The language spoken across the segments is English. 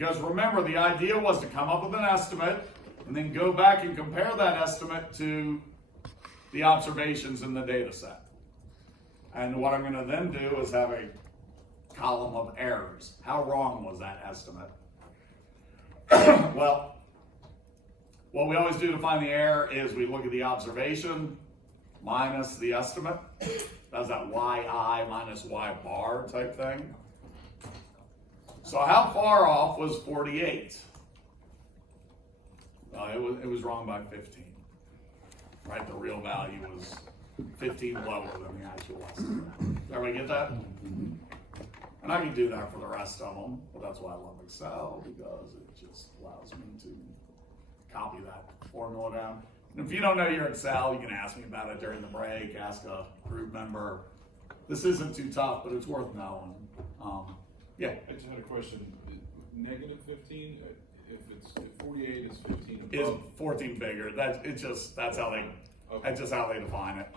Because remember, the idea was to come up with an estimate and then go back and compare that estimate to the observations in the data set. And what I'm going to then do is have a column of errors. How wrong was that estimate? Well, what we always do to find the error is we look at the observation minus the estimate. That's that yi minus y bar type thing. So how far off was 48? It was wrong by 15. Right, the real value was 15 lower than the actual estimate. Does everybody get that? And I can do that for the rest of them, but that's why I love Excel, because it just allows me to copy that formula down. And if you don't know your Excel, you can ask me about it during the break, ask a group member. This isn't too tough, but it's worth knowing. Yeah. I just had a question. Negative 15, if 48 is 15 above. Is 14 bigger? That's how they define it.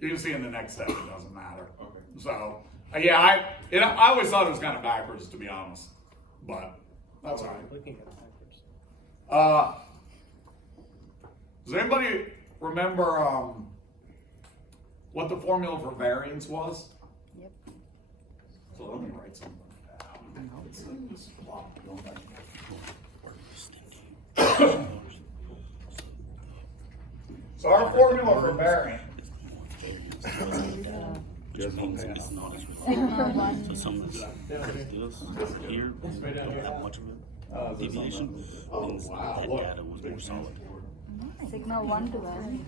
You can see in the next step, it doesn't matter. Okay. So yeah, I always thought it was kind of backwards, to be honest, but that's all right. Looking at it backwards. Does anybody remember what the formula for variance was? Yep. So let me write something down. It's in this block, don't I? So our formula for variance. Which means it's not as Sigma 1. So some of this here don't have much of a deviation, means that data was more solid. Sigma 1 to 1.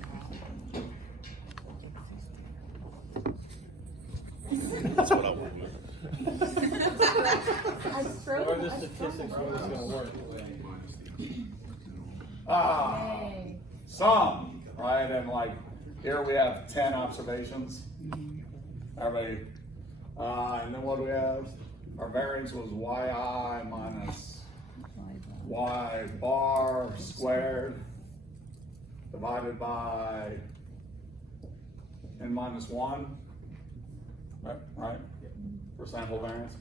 That's what I want. What are the statistics where this is going to work? Some, right? And like here we have 10 observations. Everybody, and then what do we have? Our variance was yi minus y bar squared divided by n minus 1, right? For sample variance.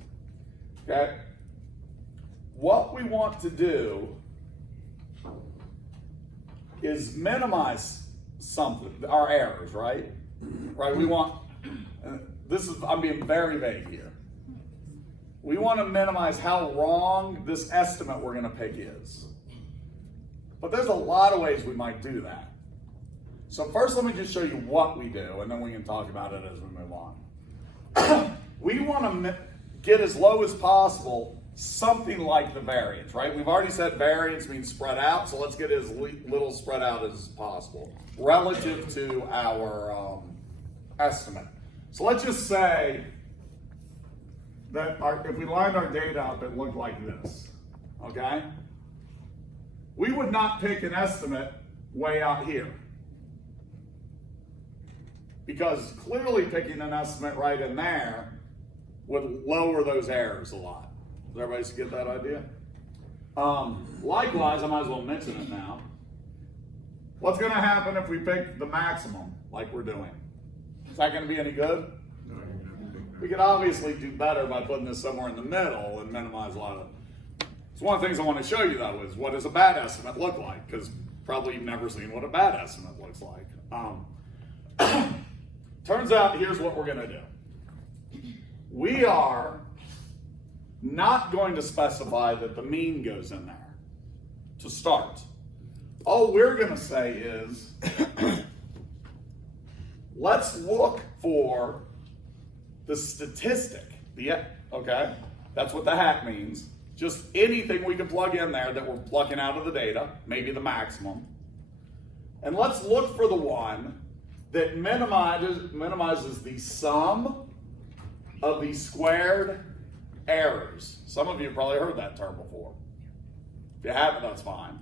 Okay. What we want to do is minimize something, our errors, right? Right, we want, I'm being very vague here. We want to minimize how wrong this estimate we're going to pick is. But there's a lot of ways we might do that. So first let me just show you what we do, and then we can talk about it as we move on. We want to get as low as possible something like the variance, right? We've already said variance means spread out, so let's get as little spread out as possible relative to our estimate. So let's just say that if we lined our data up, it looked like this, okay? We would not pick an estimate way out here, because clearly picking an estimate right in there would lower those errors a lot. Does everybody get that idea? Likewise, I might as well mention it now. What's going to happen if we pick the maximum like we're doing? Is that going to be any good? We could obviously do better by putting this somewhere in the middle and minimize a lot of it. It's one of the things I want to show you though is what does a bad estimate look like? Because probably you've never seen what a bad estimate looks like. Turns out here's what we're going to do. We are not going to specify that the mean goes in there to start. All we're going to say is, let's look for the statistic. Okay, that's what the hat means. Just anything we can plug in there that we're plucking out of the data, maybe the maximum. And let's look for the one that minimizes the sum of the squared errors. Some of you have probably heard that term before. If you haven't, that's fine.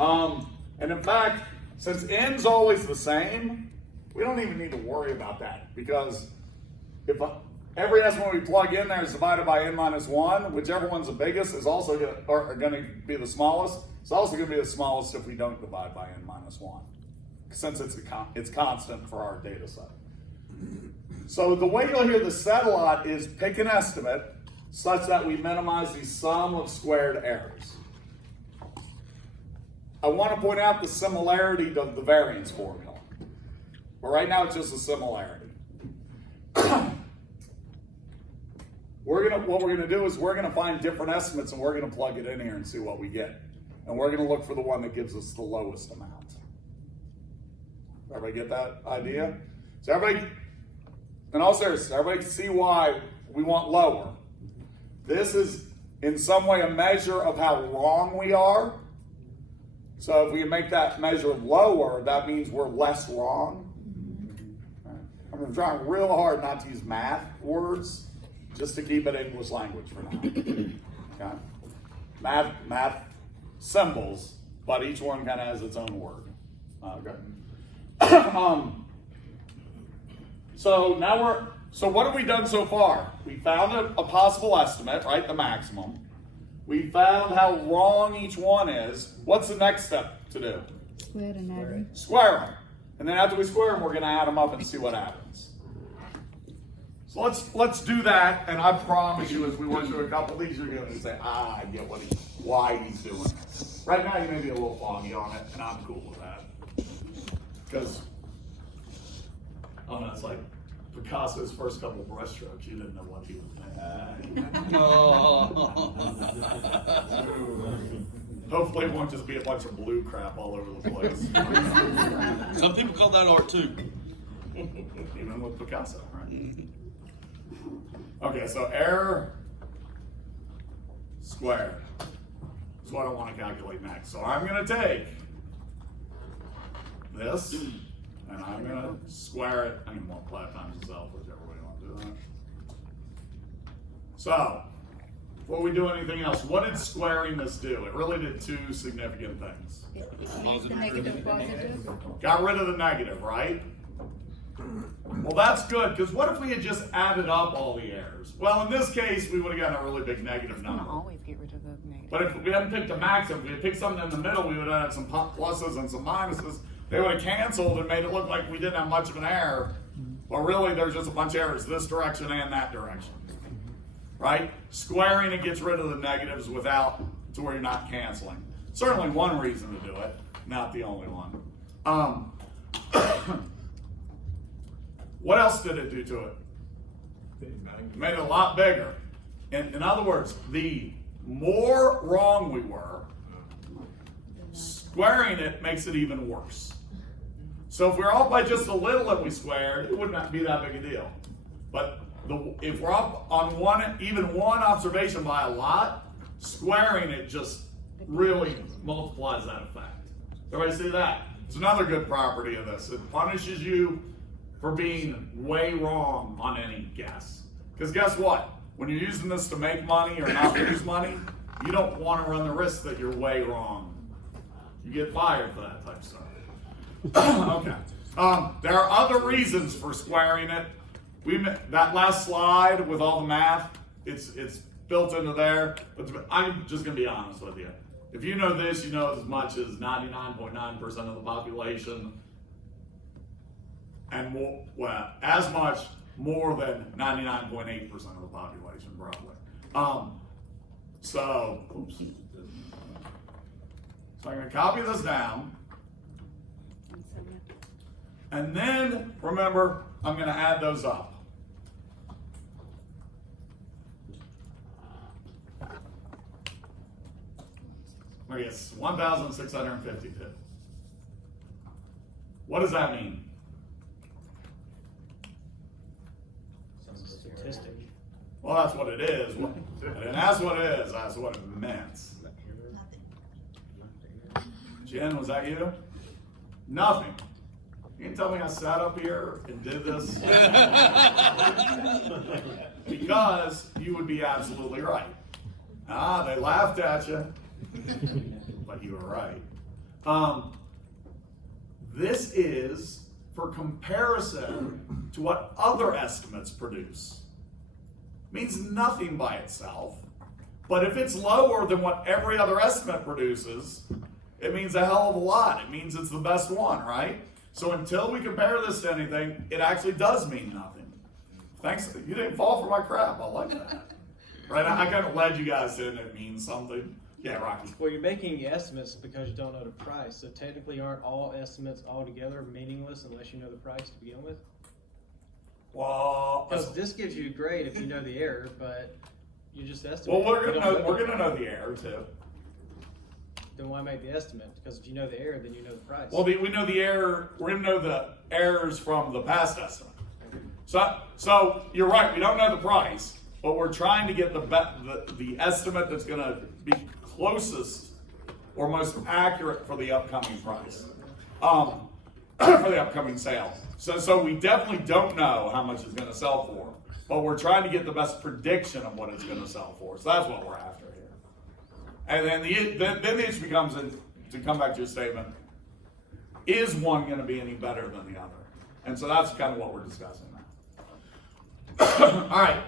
And in fact, since n's always the same, we don't even need to worry about that, because if every estimate we plug in there is divided by n minus 1, whichever one's the biggest is also going to be the smallest. It's also going to be the smallest if we don't divide by n minus 1, since it's constant for our data set. So the way you'll hear this said a lot is pick an estimate, such that we minimize the sum of squared errors. I want to point out the similarity to the variance formula. But right now it's just a similarity. What we're gonna do is we're gonna find different estimates and we're gonna plug it in here and see what we get. And we're gonna look for the one that gives us the lowest amount. Everybody get that idea? So everybody, in all seriousness, everybody can see why we want lower. This is in some way a measure of how wrong we are. So if we make that measure lower, that means we're less wrong. I'm trying real hard not to use math words, just to keep it English language for now. Okay? Math symbols, but each one kind of has its own word. Okay. So what have we done so far? We found a possible estimate, right? The maximum. We found how wrong each one is. What's the next step to do? Square and add them. Square them. And then after we square them, we're going to add them up and see what happens. So let's do that. And I promise you, as we work through a couple of these, you're going to say, I get why he's doing this. Right now, you may be a little foggy on it, and I'm cool with that. Because, I don't know, it's like Picasso's first couple of brush strokes, you didn't know what he was doing. Hopefully it won't just be a bunch of blue crap all over the place. Some people call that art too. Even with Picasso, right? Okay, so error squared is what I want to calculate next. So I'm going to take this, and I'm going to square it. I can multiply it times itself, whichever way you want to do that. So, before we do anything else, what did squaring this do? It really did two significant things. Make the negative positive. Got rid of the negative, right? Well, that's good, because what if we had just added up all the errors? Well, in this case, we would have gotten a really big negative number. Always get rid of the negative. But if we hadn't picked a maximum, if we had picked something in the middle, we would have had some pluses and some minuses. They would have canceled and made it look like we didn't have much of an error. But really, there's just a bunch of errors this direction and that direction. Right? Squaring it gets rid of the negatives to where you're not canceling. Certainly one reason to do it, not the only one. What else did it do to it? Made it a lot bigger. In other words, the more wrong we were, squaring it makes it even worse. So if we're off by just a little and we squared, it would not be that big a deal. But if we're up on even one observation by a lot, squaring it just really multiplies that effect. Everybody see that? It's another good property of this. It punishes you for being way wrong on any guess. Because guess what? When you're using this to make money or not lose money, you don't want to run the risk that you're way wrong. You get fired for that type of stuff. Okay. There are other reasons for squaring it. That last slide with all the math, it's built into there. But I'm just going to be honest with you. If you know this, you know as much as 99.9% of the population, and more, well, as much more than 99.8% of the population, probably. So I'm going to copy this down. And then, remember, I'm going to add those up. I guess 1,652. What does that mean? Statistic. Well, that's what it is. And that's what it is. That's what it meant. Jen, was that you? Nothing. You can tell me I sat up here and did this? Because you would be absolutely right. They laughed at you, but you were right. This is for comparison to what other estimates produce. Means nothing by itself, but if it's lower than what every other estimate produces, it means a hell of a lot. It means it's the best one, right? So until we compare this to anything, it actually does mean nothing. Thanks. You didn't fall for my crap. I like that. right? I kind of led you guys in. It means something. Yeah, Rocky. Well, you're making estimates because you don't know the price. So technically, aren't all estimates altogether meaningless unless you know the price to begin with? Well, Because this gives you a grade if you know the error, but you just well, estimate. we're gonna know the error too. Then why make the estimate? Because if you know the error, then you know the price. Well, we know the error. We're gonna know the errors from the past estimate. So you're right. We don't know the price, but we're trying to get the estimate that's gonna be closest or most accurate for the upcoming price, for the upcoming sale. So we definitely don't know how much it's gonna sell for, but we're trying to get the best prediction of what it's gonna sell for. So that's what we're after here. And then the issue becomes, to come back to your statement, is one going to be any better than the other? And so that's kind of what we're discussing now. All right.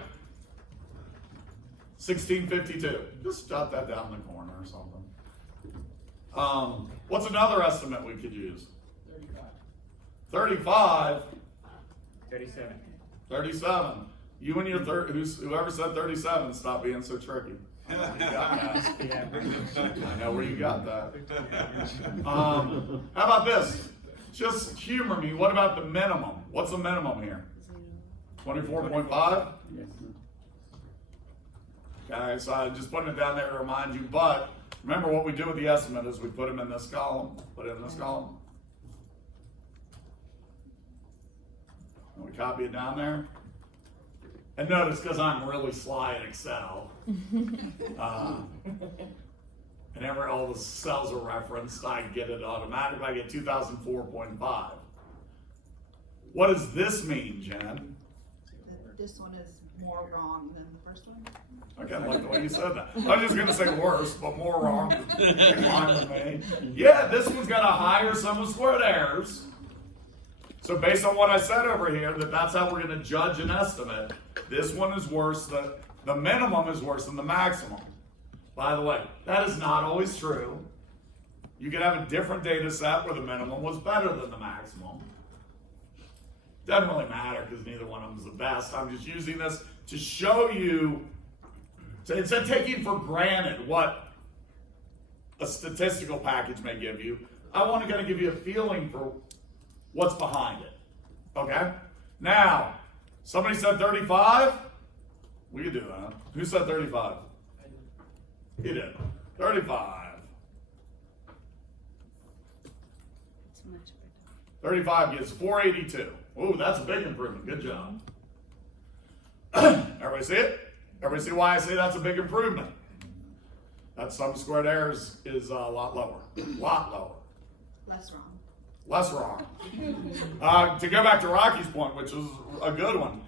1652. Just jot that down in the corner or something. What's another estimate we could use? 35. 37. 37. You and your whoever said 37, stop being so tricky. I know where you got that. I know where you got that. How about this? Just humor me. What about the minimum? What's the minimum here? 24.5? Okay, so I just putting it down there to remind you. But remember what we do with the estimate is we put them in this column. Put it in this column. And we copy it down there. And notice, because I'm really sly at Excel, and all the cells are referenced, I get it automatically. I get 2004.5. What does this mean, Jen? This one is more wrong than the first one. I kind of like the way you said that. I was just going to say worse, but more wrong. Fine with me. Yeah, this one's got a higher sum of squared errors. So based on what I said over here, that's how we're going to judge an estimate. This one is worse. The minimum is worse than the maximum. By the way, that is not always true. You could have a different data set where the minimum was better than the maximum. Doesn't really matter because neither one of them is the best. I'm just using this to show you, instead of taking for granted what a statistical package may give you, I want to kind of give you a feeling for what's behind it. Okay? Now, somebody said 35? We could do that. Who said 35? You did. 35. It's much better. 35 gives 482. Ooh, that's a big improvement. Good job. Everybody see it? Everybody see why I say that's a big improvement? That sum of squared errors is a lot lower. A lot lower. Less wrong. Less wrong. To go back to Rocky's point, which was a good one,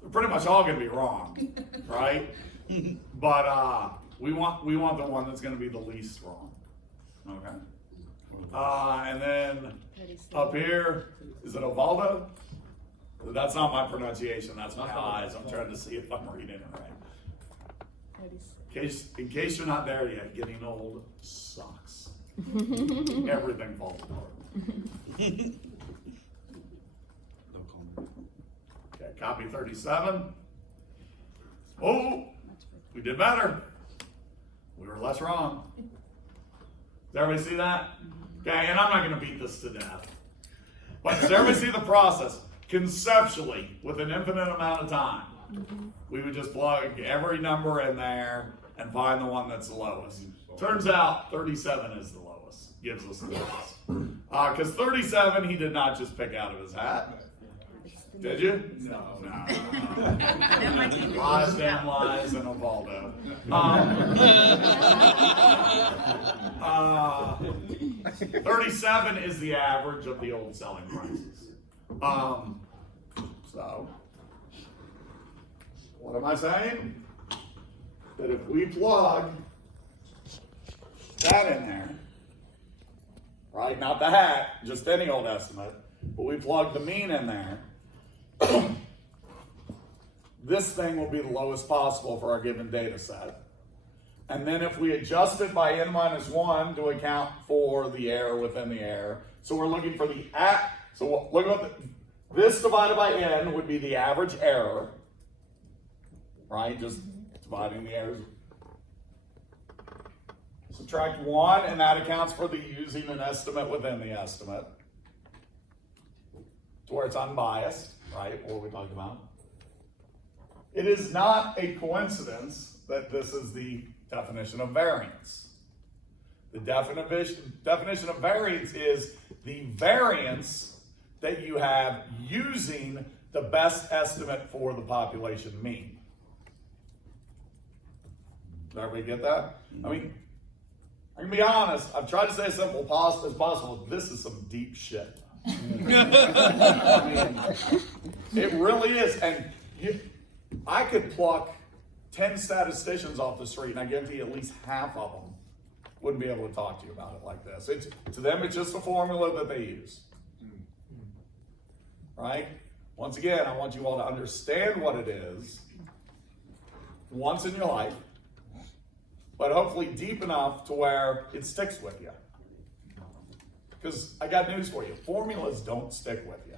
we're pretty much all going to be wrong, right? But we want the one that's going to be the least wrong. Okay. And then up here, is it Ovaldo? That's not my pronunciation. That's my eyes. I'm trying to see if I'm reading it right. In case you're not there yet, getting old sucks. Everything falls apart. Okay, copy 37. Oh, we did better. We were less wrong. Does everybody see that? Okay, and I'm not going to beat this to death. But does everybody see the process? Conceptually, with an infinite amount of time, we would just plug every number in there and find the one that's the lowest. Turns out 37 is the lowest, gives us the lowest. Because 37 he did not just pick out of his hat. Did you? No. Lies, damn lies, and Ovaldo. 37 is the average of the old selling prices. So, what am I saying? That if we plug that in there, right, not the hat, just any old estimate, but we plug the mean in there, this thing will be the lowest possible for our given data set. And then if we adjust it by n-1 to account for the error within the error, so we're looking for the so look at this divided by n would be the average error, right? Just dividing the errors. Subtract 1, and that accounts for the using an estimate within the estimate, to where it's unbiased, right? What we talked about. It is not a coincidence that this is the definition of variance. The definition of variance is the variance that you have using the best estimate for the population mean. Did everybody get that? I mean, I can be honest, I've tried to stay as simple as possible. This is some deep shit. I mean, it really is. And I could pluck 10 statisticians off the street, and I guarantee at least half of them wouldn't be able to talk to you about it like this. To them, it's just a formula that they use. Right? Once again, I want you all to understand what it is once in your life, but hopefully deep enough to where it sticks with you. Because I got news for you. Formulas don't stick with you.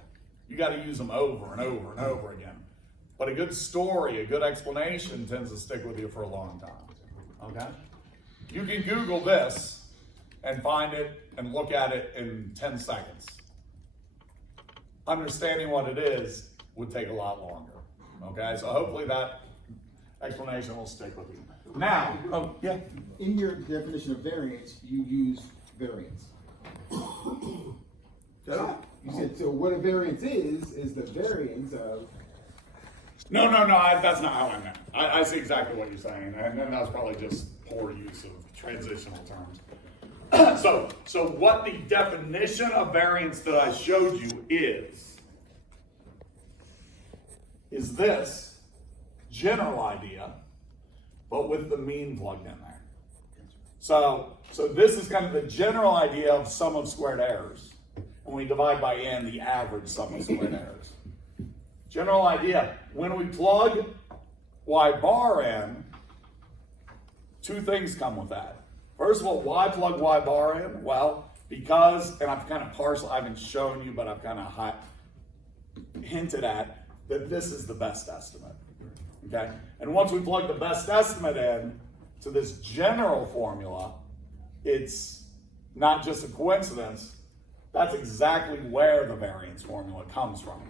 You got to use them over and over and over again. But a good story, a good explanation tends to stick with you for a long time. Okay? You can Google this and find it and look at it in 10 seconds. Understanding what it is would take a lot longer. Okay? So hopefully that explanation will stick with you. Now, oh, yeah. In your definition of variance, you use variance. Yeah. You said, so what a variance is the variance of. No, that's not how I meant. I see exactly what you're saying, and then that's probably just poor use of transitional terms. So what the definition of variance that I showed you is this general idea, but with the mean plugged in there. So this is kind of the general idea of sum of squared errors. When we divide by n, the average sum of squared errors. General idea, when we plug y bar in, two things come with that. First of all, why plug y bar in? Well, because, and I've kind of I haven't shown you, but I've kind of hinted at that this is the best estimate. Okay? And once we plug the best estimate in to this general formula, it's not just a coincidence. That's exactly where the variance formula comes from.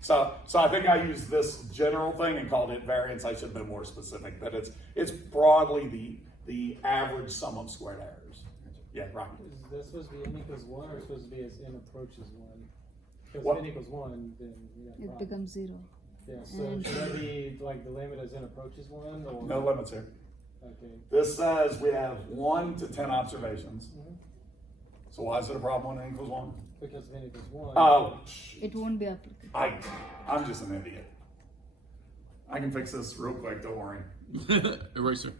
So I think I used this general thing and called it variance. I should have been more specific, that it's broadly the average sum of squared errors. Yeah, right. Is that supposed to be n equals 1 or supposed to be as n approaches 1? Because What? if n equals 1, then we got a It problem. becomes 0. Yeah, so and- should that be like the limit as n approaches 1? Or? No limits here. Okay. This says we have 1 to 10 observations. Mhm. So why is it a problem when n equals 1? Because if n equals 1. Oh, It won't be applicable. I'm just an idiot. I can fix this real quick, don't worry. Eraser.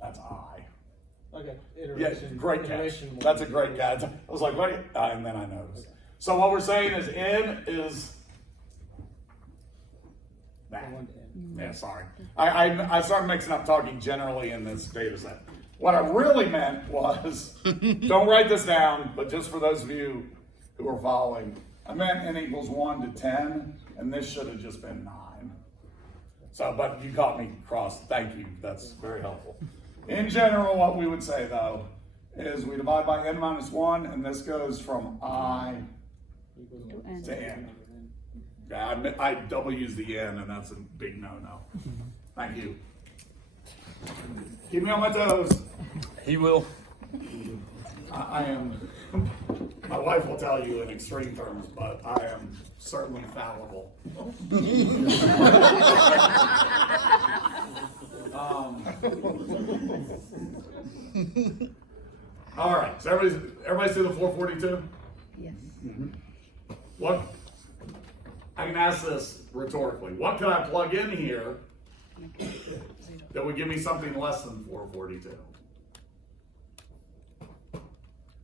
That's I. Okay. Yeah, Iteration. great catch. iteration one. That's a great catch. I was like, wait, and then I noticed. So what we're saying is n is that. From 1 to n. Yeah, sorry. I started mixing up talking generally in this data set. What I really meant was, don't write this down, but just for those of you who are following, I meant n equals 1 to 10, and this should have just been 9. So, but you caught me cross. Thank you. That's very helpful. In general, what we would say though is we divide by n minus 1, and this goes from I Equals To 1. n. to n. Yeah, I double use the n, and that's a big no-no. Thank you. Keep me on my toes. He will. I am, my wife will tell you in extreme terms, but I am certainly fallible. All right, so everybody see the 442? Yes. What, I can ask this rhetorically. What can I plug in here Okay. 0. that would give me something less than 442?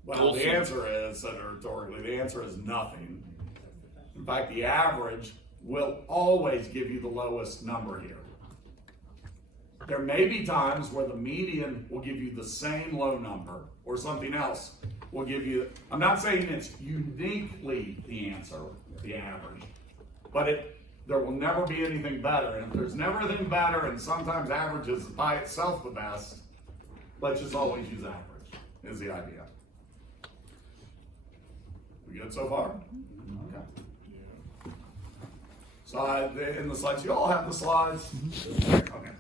Well, the answer is, said rhetorically, the answer is nothing. In fact, the average will always give you the lowest number here. There may be times where the median will give you the same low number, or something else will give you, I'm not saying it's uniquely the answer, the average, but there will never be anything better. And if there's never anything better, and sometimes average is by itself the best, let's just always use average, is the idea. We good so far? Okay. So in the slides, you all have the slides? Okay.